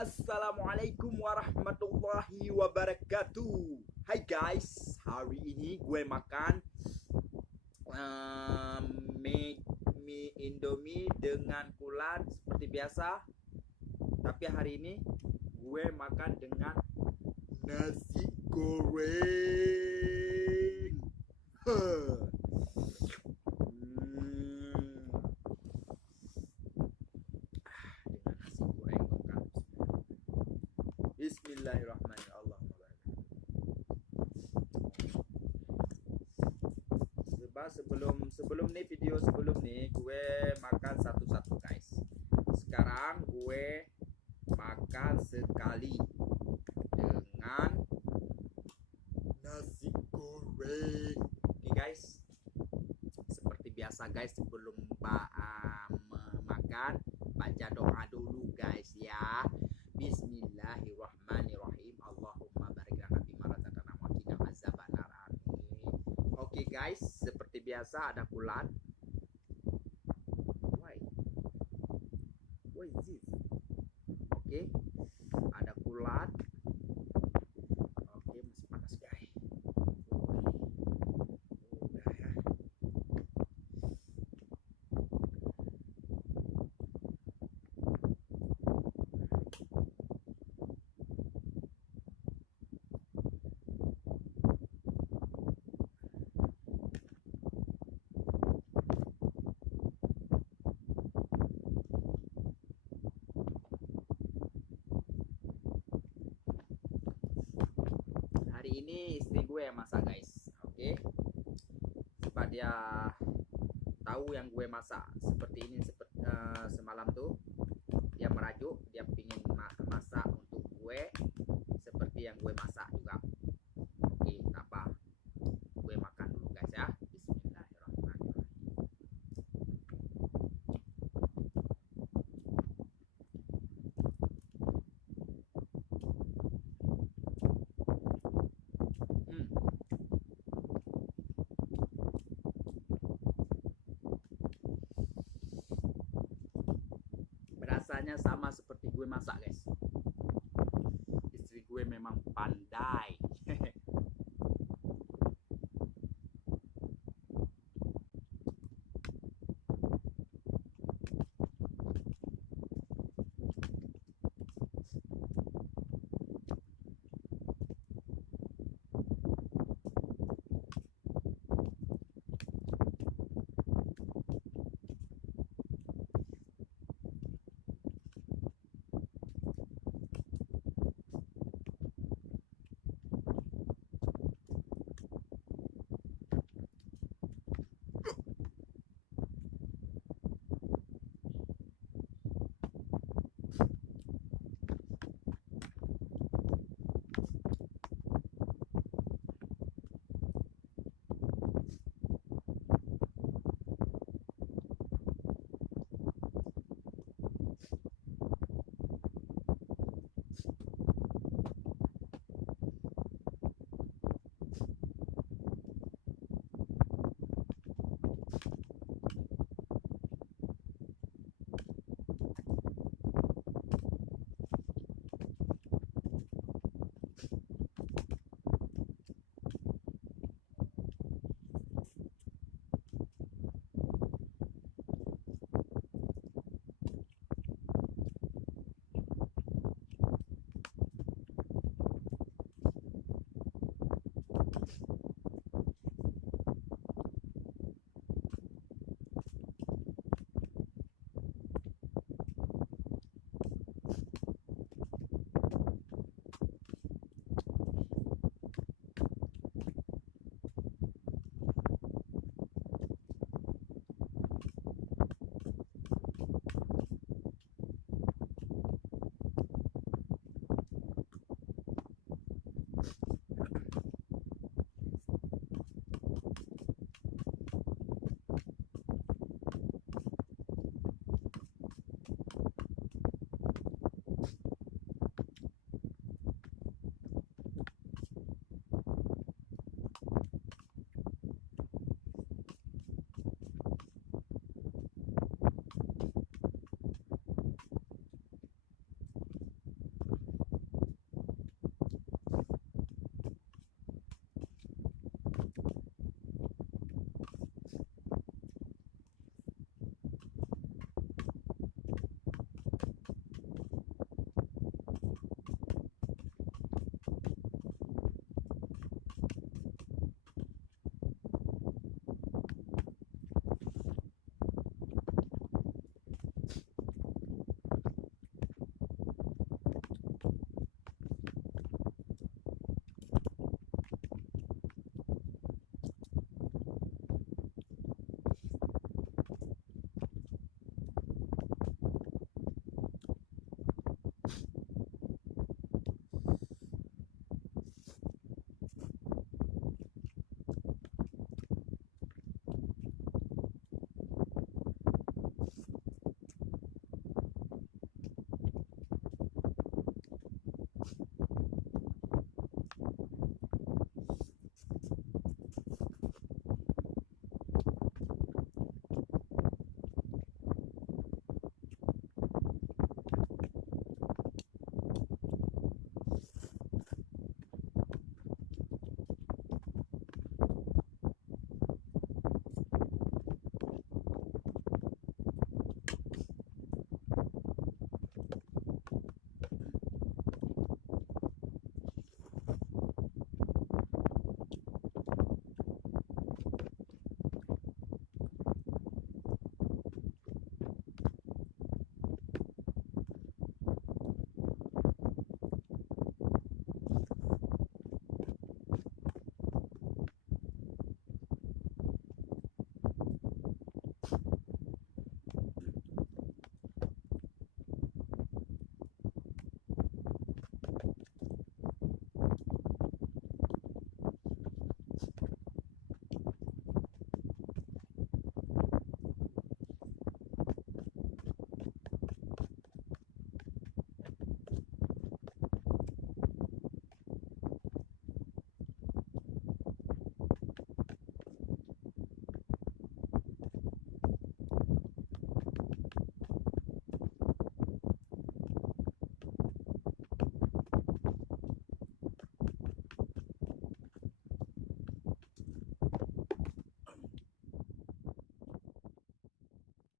Assalamualaikum warahmatullahi wabarakatuh. Hai guys, hari ini gue makan mie Indomie dengan kulat seperti biasa. Tapi hari ini gue makan dengan nasi goreng. Dengan nasi goreng lengkap. Bismillahirrahmanirrahim. Sebelum nih video sebelum nih gue makan satu-satu guys. Sekarang gue makan sekali dengan nasi goreng. Oke guys, seperti biasa guys, sebelum makan baca doa dulu guys ya. Bismillahirrahmanirrahim. Allahumma barik lana fi ma razaqtana wa qina azabannar. Amin. Oke guys, seperti biasa ada kulat. Why is this? Oke, ada kulat. Oke, masih panas guys. Udah ya. Hari ini istri gue yang masak guys. Oke, supaya dia tahu yang gue masak seperti ini. Semalam tuh dia merajuk, dia pingin masak untuk gue seperti yang gue masak juga. Oke, apa gue makan dulu guys ya. Bismillahirrahmanirrahim. Rasanya sama seperti gue masak guys. Istri gue memang pandai.